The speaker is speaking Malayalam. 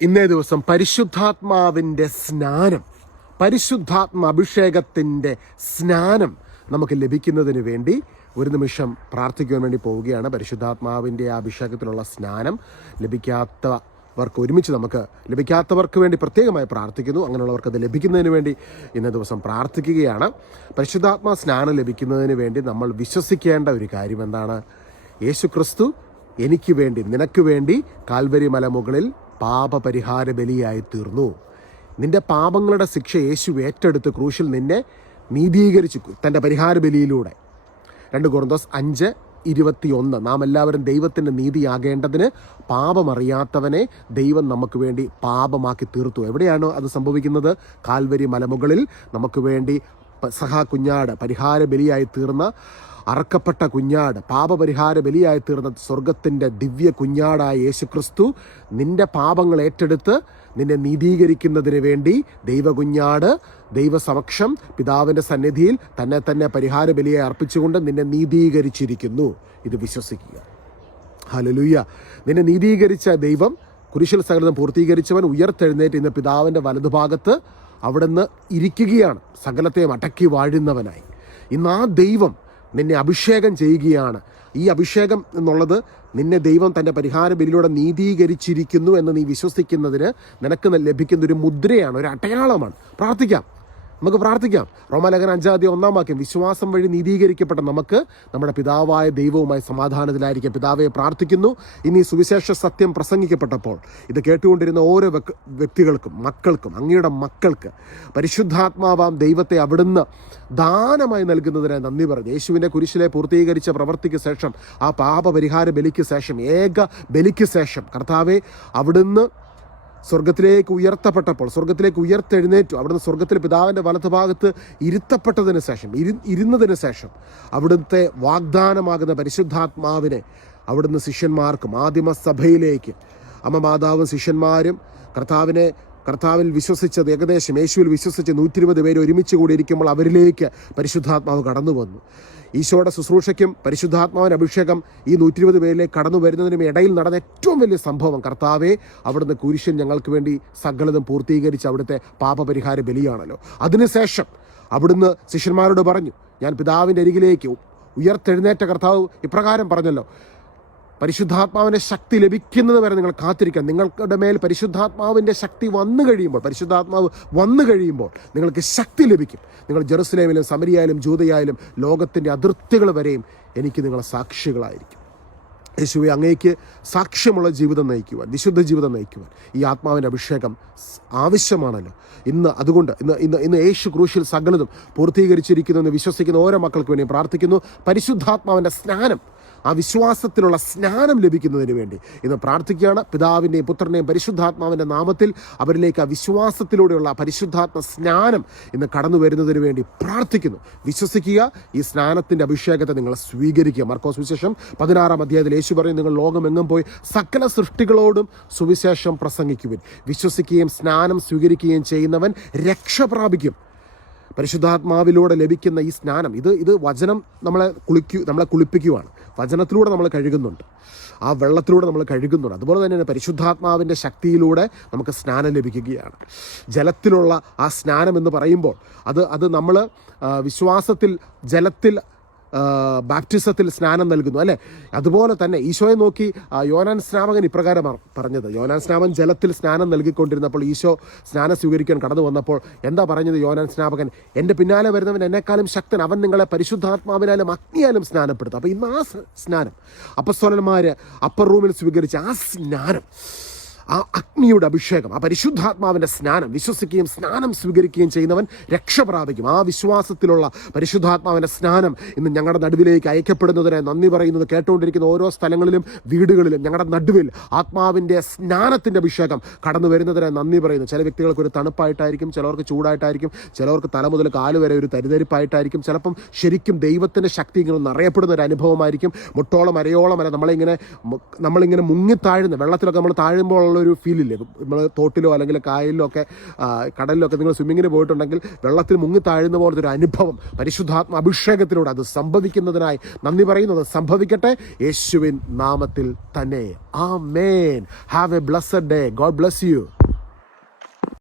ഇന്നേ ദിവസം പരിശുദ്ധാത്മാവിൻ്റെ സ്നാനം, അഭിഷേകത്തിൻ്റെ സ്നാനം നമുക്ക് ലഭിക്കുന്നതിന് വേണ്ടി ഒരു നിമിഷം പ്രാർത്ഥിക്കുവാൻ വേണ്ടി പോവുകയാണ്. പരിശുദ്ധാത്മാവിൻ്റെ ആ അഭിഷേകത്തിലുള്ള സ്നാനം ലഭിക്കാത്തവർക്ക് വേണ്ടി പ്രത്യേകമായി പ്രാർത്ഥിക്കുന്നു. അങ്ങനെയുള്ളവർക്ക് അത് ലഭിക്കുന്നതിന് വേണ്ടി ഇന്നേ ദിവസം പ്രാർത്ഥിക്കുകയാണ്. പരിശുദ്ധാത്മാ സ്നാനം ലഭിക്കുന്നതിന് വേണ്ടി നമ്മൾ വിശ്വസിക്കേണ്ട ഒരു കാര്യം എന്താണ്? യേശുക്രിസ്തു എനിക്ക് വേണ്ടി, നിനക്ക് വേണ്ടി കാൽവരി മലമുകളിൽ പാപപരിഹാര ബലിയായി തീർന്നു. നിന്റെ പാപങ്ങളുടെ ശിക്ഷ യേശു ഏറ്റെടുത്ത് ക്രൂശിൽ നിന്നെ നീതീകരിച്ചു തൻ്റെ പരിഹാര ബലിയിലൂടെ. 2 കൊരിന്തോസ് 5:21 നാം എല്ലാവരും ദൈവത്തിൻ്റെ നീതിയാകേണ്ടതിന് പാപമറിയാത്തവനെ ദൈവം നമുക്ക് വേണ്ടി പാപമാക്കി തീർത്തു. എവിടെയാണ് അത് സംഭവിക്കുന്നത്? കാൽവരി മലമുകളിൽ നമുക്ക് വേണ്ടി കുഞ്ഞാട് പരിഹാര ബലിയായി തീർന്ന, അറക്കപ്പെട്ട കുഞ്ഞാട്, പാപപരിഹാര ബലിയായി തീർന്ന സ്വർഗത്തിൻ്റെ ദിവ്യ കുഞ്ഞാടായ യേശുക്രിസ്തു നിന്റെ പാപങ്ങൾ ഏറ്റെടുത്ത് നിന്നെ നീതീകരിക്കുന്നതിന് വേണ്ടി ദൈവകുഞ്ഞാട് ദൈവസമക്ഷം പിതാവിൻ്റെ സന്നിധിയിൽ തന്നെ പരിഹാര ബലിയെ അർപ്പിച്ചുകൊണ്ട് നിന്നെ നീതീകരിച്ചിരിക്കുന്നു. ഇത് വിശ്വസിക്കുക. ഹല്ലേലൂയ. നിന്നെ നീതീകരിച്ച ദൈവം, കുരിശിൽ സകലതും പൂർത്തീകരിച്ചവൻ ഉയർത്തെഴുന്നേറ്റ് ഇന്ന് പിതാവിൻ്റെ വലതുഭാഗത്ത് അവിടുന്ന് ഇരിക്കുകയാണ്, സകലത്തെയും അടക്കി വാഴുന്നവനായി. ഇന്ന് ആ ദൈവം നിന്നെ അഭിഷേകം ചെയ്യുകയാണ്. ഈ അഭിഷേകം എന്നുള്ളത് നിന്നെ ദൈവം തൻ്റെ പരിഹാര ബലിയിലൂടെ നീതീകരിച്ചിരിക്കുന്നു എന്ന് നീ വിശ്വസിക്കുന്നതിന് നിനക്ക് ലഭിക്കുന്ന ഒരു മുദ്രയാണ്, ഒരു അടയാളമാണ്. നമുക്ക് പ്രാർത്ഥിക്കാം. റോമാലേഖനം 5:1 വിശ്വാസം വഴി നീതീകരിക്കപ്പെട്ട നമുക്ക് നമ്മുടെ പിതാവായ ദൈവവുമായി സമാധാനത്തിലായിരിക്കും. പിതാവെ പ്രാർത്ഥിക്കുന്നു, ഇനി സുവിശേഷ സത്യം പ്രസംഗിക്കപ്പെട്ടപ്പോൾ ഇത് കേട്ടുകൊണ്ടിരുന്ന ഓരോ വ്യക്തികൾക്കും, മക്കൾക്കും, അങ്ങയുടെ മക്കൾക്ക് പരിശുദ്ധാത്മാവാം ദൈവത്തെ അവിടുന്ന് ദാനമായി നൽകുന്നതിനായി നന്ദി പറഞ്ഞു. യേശുവിൻ്റെ കുരിശിലെ പൂർത്തീകരിച്ച പ്രവൃത്തിക്ക് ശേഷം, ആ പാപപരിഹാര ബലിക്ക് ശേഷം, ഏക ബലിക്ക് ശേഷം കർത്താവെ അവിടുന്ന് സ്വർഗത്തിലേക്ക് ഉയർത്തെഴുന്നേറ്റു. അവിടുന്ന് സ്വർഗത്തിൽ പിതാവിൻ്റെ വലതുഭാഗത്ത് ഇരുന്നതിന് ശേഷം അവിടുത്തെ വാഗ്ദാനമാകുന്ന പരിശുദ്ധാത്മാവിനെ അവിടുന്ന് ശിഷ്യന്മാർക്കും ആദിമ സഭയിലേക്ക്, അമ്മ മാതാവും ശിഷ്യന്മാരും കർത്താവിൽ വിശ്വസിച്ചത് ഏകദേശം യേശുവിൽ വിശ്വസിച്ച് 120 പേര് ഒരുമിച്ച് കൂടി ഇരിക്കുമ്പോൾ അവരിലേക്ക് പരിശുദ്ധാത്മാവ് കടന്നു വന്നു. ഈശോയുടെ ശുശ്രൂഷയ്ക്കും പരിശുദ്ധാത്മാവിൻ്റെ അഭിഷേകം ഈ 120 പേരിലേക്ക് കടന്നു വരുന്നതിനും ഇടയിൽ നടന്ന ഏറ്റവും വലിയ സംഭവം, കർത്താവെ അവിടുന്ന് കുരിശിൽ ഞങ്ങൾക്ക് വേണ്ടി സകലതും പൂർത്തീകരിച്ച് അവിടുത്തെ പാപപരിഹാര ബലിയാണല്ലോ. അതിനുശേഷം അവിടുന്ന് ശിഷ്യന്മാരോട് പറഞ്ഞു, ഞാൻ പിതാവിൻ്റെ അരികിലേക്ക് ഉയർത്തെഴുന്നേറ്റ കർത്താവ് ഇപ്രകാരം പറഞ്ഞല്ലോ, പരിശുദ്ധാത്മാവിൻ്റെ ശക്തി ലഭിക്കുന്നത് വരെ നിങ്ങൾ കാത്തിരിക്കുക. നിങ്ങളുടെ മേൽ പരിശുദ്ധാത്മാവിൻ്റെ ശക്തി പരിശുദ്ധാത്മാവ് വന്നു കഴിയുമ്പോൾ നിങ്ങൾക്ക് ശക്തി ലഭിക്കും. നിങ്ങൾ ജെറുസലേമിലും സമരിയയിലും ജൂദയായാലും ലോകത്തിൻ്റെ അതിർത്തികൾ വരെയും എനിക്ക് നിങ്ങളെ സാക്ഷികളായിരിക്കും. യേശുവെ, അങ്ങേക്ക് സാക്ഷ്യമുള്ള ജീവിതം നയിക്കുവാൻ, വിശുദ്ധ ജീവിതം നയിക്കുവാൻ ഈ ആത്മാവിൻ്റെ അഭിഷേകം ആവശ്യമാണല്ലോ. അതുകൊണ്ട് ഇന്ന് യേശു ക്രൂശിൽ സകലതും പൂർത്തീകരിച്ചിരിക്കുന്നു എന്ന് വിശ്വസിക്കുന്ന ഓരോ മക്കൾക്ക് വേണ്ടി പ്രാർത്ഥിക്കുന്നു. പരിശുദ്ധാത്മാവിൻ്റെ സ്നാനം, ആ വിശ്വാസത്തിലുള്ള സ്നാനം ലഭിക്കുന്നതിന് വേണ്ടി ഇന്ന് പ്രാർത്ഥിക്കുകയാണ്. പിതാവിൻ്റെയും പുത്രൻ്റെയും പരിശുദ്ധാത്മാവിൻ്റെ നാമത്തിൽ അവരിലേക്ക് ആ വിശ്വാസത്തിലൂടെയുള്ള പരിശുദ്ധാത്മ സ്നാനം ഇന്ന് കടന്നു വരുന്നതിന് വേണ്ടി പ്രാർത്ഥിക്കുന്നു. വിശ്വസിക്കുക, ഈ സ്നാനത്തിൻ്റെ അഭിഷേകത്തെ നിങ്ങൾ സ്വീകരിക്കുക. മർക്കോസ് സുവിശേഷം 16-ാം അധ്യായത്തിൽ യേശു പറയും, നിങ്ങൾ ലോകമെങ്ങും പോയി സകല സൃഷ്ടികളോടും സുവിശേഷം പ്രസംഗിക്കുവിൻ. വിശ്വസിക്കുകയും സ്നാനം സ്വീകരിക്കുകയും ചെയ്യുന്നവൻ രക്ഷ പ്രാപിക്കും. പരിശുദ്ധാത്മാവിലൂടെ ലഭിക്കുന്ന ഈ സ്നാനം, ഇത് വചനം നമ്മളെ കുളിപ്പിക്കുകയാണ്. വചനത്തിലൂടെ നമ്മൾ കഴുകുന്നുണ്ട്, ആ വെള്ളത്തിലൂടെ നമ്മൾ കഴുകുന്നുണ്ട്. അതുപോലെ തന്നെ പരിശുദ്ധാത്മാവിൻ്റെ ശക്തിയിലൂടെ നമുക്ക് സ്നാനം ലഭിക്കുകയാണ്. ജലത്തിലുള്ള ആ സ്നാനം എന്ന് പറയുമ്പോൾ അത് നമ്മൾ വിശ്വാസത്തിൽ, ജലത്തിൽ, ബാപ്റ്റിസത്തിൽ സ്നാനം നൽകുന്നു, അല്ലേ? അതുപോലെ തന്നെ ഈശോയെ നോക്കി യോനാൻ സ്നാപകൻ ഇപ്രകാരം പറഞ്ഞത്. യോനാൻ സ്നാപകൻ ജലത്തിൽ സ്നാനം നൽകിക്കൊണ്ടിരുന്നപ്പോൾ ഈശോ സ്നാനം സ്വീകരിക്കാൻ കടന്നു വന്നപ്പോൾ എന്താ പറഞ്ഞത് യോനാൻ സ്നാപകൻ? എൻ്റെ പിന്നാലെ വരുന്നവൻ എന്നെക്കാളും ശക്തൻ, അവൻ നിങ്ങളെ പരിശുദ്ധാത്മാവിനാലും അഗ്നിയാലും സ്നാനപ്പെടുത്തും. അപ്പോൾ ഇന്ന് ആ സ്നാനം അപ്പസ്തോലന്മാർ അപ്പർ റൂമിൽ സ്വീകരിച്ച ആ സ്നാനം, ആ അഗ്നിയുടെ അഭിഷേകം, ആ പരിശുദ്ധാത്മാവിൻ്റെ സ്നാനം, വിശ്വസിക്കുകയും സ്നാനം സ്വീകരിക്കുകയും ചെയ്യുന്നവൻ രക്ഷ പ്രാപിക്കും. ആ വിശ്വാസത്തിലുള്ള പരിശുദ്ധാത്മാവിൻ്റെ സ്നാനം ഇന്ന് ഞങ്ങളുടെ നടുവിലേക്ക് അയക്കപ്പെടുന്നതിനെ നന്ദി പറയുന്നത്. കേട്ടുകൊണ്ടിരിക്കുന്ന ഓരോ സ്ഥലങ്ങളിലും വീടുകളിലും ഞങ്ങളുടെ നടുവിൽ ആത്മാവിൻ്റെ സ്നാനത്തിൻ്റെ അഭിഷേകം കടന്നു വരുന്നതിനെ നന്ദി പറയുന്നു. ചില വ്യക്തികൾക്ക് ഒരു തണുപ്പായിട്ടായിരിക്കും, ചിലർക്ക് ചൂടായിട്ടായിരിക്കും, ചിലർക്ക് തല മുതൽ കാല് വരെ ഒരു തരിതരിപ്പായിട്ടായിരിക്കും, ചിലപ്പം ശരിക്കും ദൈവത്തിൻ്റെ ശക്തി ഇങ്ങനെ ഒന്ന് അറിയപ്പെടുന്ന ഒരു അനുഭവമായിരിക്കും. മുട്ടോളം അരയോളം വരെ നമ്മളിങ്ങനെ മുങ്ങിത്താഴുന്ന വെള്ളത്തിലൊക്കെ നമ്മൾ താഴുമ്പോൾ എന്നുള്ളൊരു ഫീലില്ലേ? നമ്മൾ തോട്ടിലോ അല്ലെങ്കിൽ കായലിലോ ഒക്കെ കടലിലോ ഒക്കെ നിങ്ങൾ സ്വിമ്മിങ്ങിന് പോയിട്ടുണ്ടെങ്കിൽ വെള്ളത്തിൽ മുങ്ങി താഴുന്ന പോലത്തെ ഒരു അനുഭവം പരിശുദ്ധാത്മ അഭിഷേകത്തിലൂടെ അത് സംഭവിക്കുന്നതിനായി നന്ദി പറയുന്നത് സംഭവിക്കട്ടെ യേശുവിൻ നാമത്തിൽ തന്നെ. ആമേൻ. Have a blessed day. God bless U.